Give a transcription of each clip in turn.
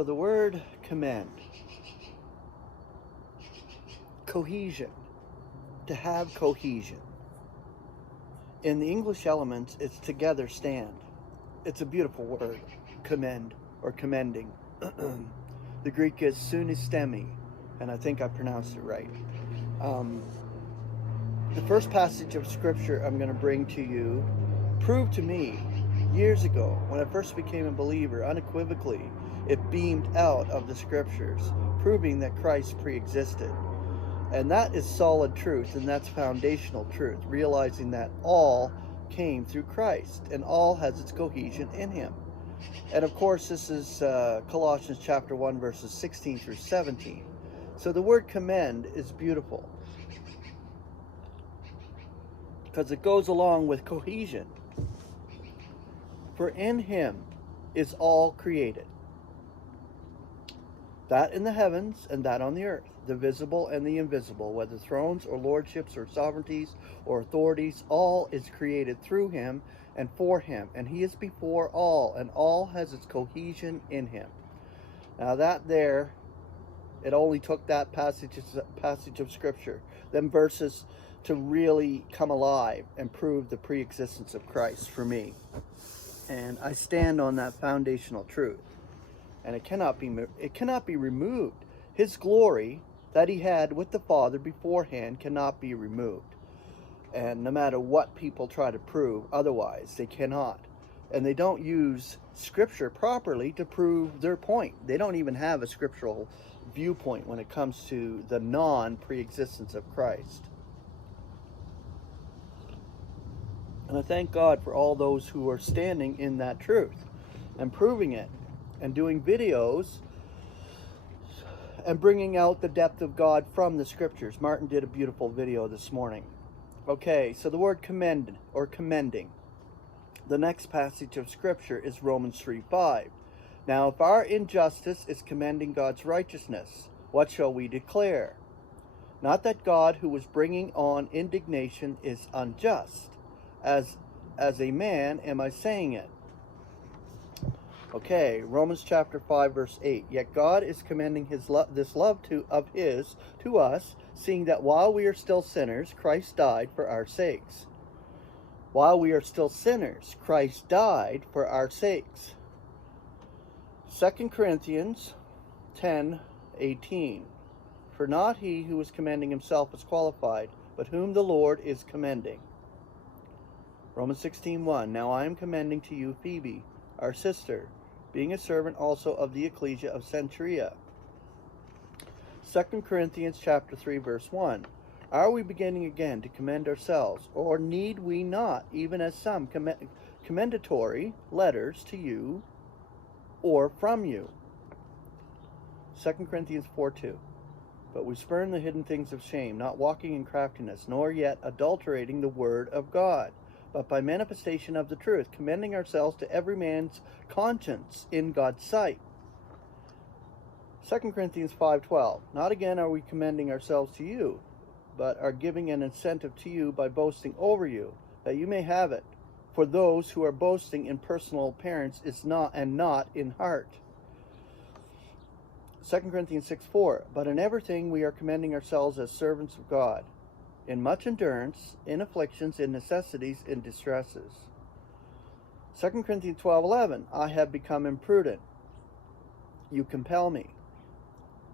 So the word commend, cohesion, to have cohesion. In the English elements, it's together stand. It's a beautiful word, commend or commending. The Greek is sunistemi, and I think I pronounced it right. The first passage of scripture I'm going to bring to you proved to me years ago, when I first became a believer, unequivocally, it beamed out of the scriptures, proving that Christ pre-existed. And that is solid truth, and that's foundational truth, realizing that all came through Christ, and all has its cohesion in him. And of course, this is Colossians chapter 1, verses 16 through 17. So the word commend is beautiful, because it goes along with cohesion. For in him is all created, that in the heavens and that on the earth, the visible and the invisible, whether thrones or lordships or sovereignties or authorities, all is created through him and for him, and he is before all, and all has its cohesion in him. Now that there, it only took that passage of scripture, them verses, to really come alive and prove the pre-existence of Christ for me. And I stand on that foundational truth. And it cannot be removed. His glory that he had with the Father beforehand cannot be removed. And no matter what people try to prove otherwise, they cannot. And they don't use scripture properly to prove their point. They don't even have a scriptural viewpoint when it comes to the non-pre-existence of Christ. And I thank God for all those who are standing in that truth and proving it and doing videos and bringing out the depth of God from the scriptures. Martin did a beautiful video this morning. Okay, so the word commend or commending. The next passage of scripture is Romans 3:5. Now, if our injustice is commending God's righteousness, what shall we declare? Not that God, who was bringing on indignation, is unjust. As a man am I saying it. Okay, Romans chapter 5, verse 8. Yet God is commending this love to us, seeing that while we are still sinners, Christ died for our sakes. While we are still sinners, Christ died for our sakes. 2 Corinthians 10:18. For not he who is commending himself is qualified, but whom the Lord is commending. Romans 16:1. Now I am commending to you Phoebe, our sister, being a servant also of the ecclesia of Cenchrea. 2 Corinthians chapter 3, verse 1. Are we beginning again to commend ourselves, or need we not, even as some commendatory letters to you or from you? 2 Corinthians 4:2. But we spurn the hidden things of shame, not walking in craftiness, nor yet adulterating the word of God, but by manifestation of the truth, commending ourselves to every man's conscience in God's sight. 2 Corinthians 5:12. Not again are we commending ourselves to you, but are giving an incentive to you by boasting over you, that you may have it. For those who are boasting in personal appearance is not in heart. 2 Corinthians 6:4. But in everything we are commending ourselves as servants of God, in much endurance, in afflictions, in necessities, in distresses. 2 Corinthians 12:11. I have become imprudent. You compel me.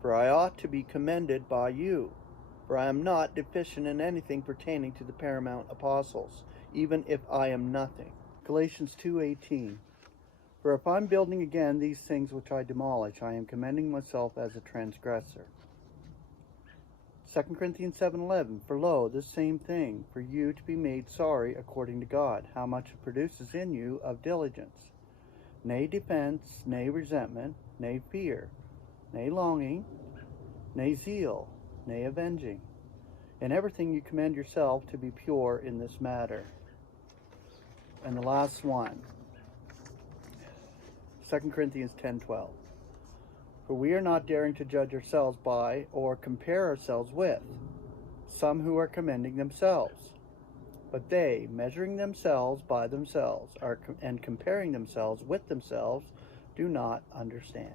For I ought to be commended by you. For I am not deficient in anything pertaining to the paramount apostles, even if I am nothing. Galatians 2:18. For if I'm building again these things which I demolish, I am commending myself as a transgressor. 2 Corinthians 7:11. For lo, this same thing, for you to be made sorry according to God, how much it produces in you of diligence, nay defense, nay resentment, nay fear, nay longing, nay zeal, nay avenging. In everything you commend yourself to be pure in this matter. And the last one, 2 Corinthians 10:12. For we are not daring to judge ourselves by or compare ourselves with some who are commending themselves. But they, measuring themselves by themselves and comparing themselves with themselves, do not understand.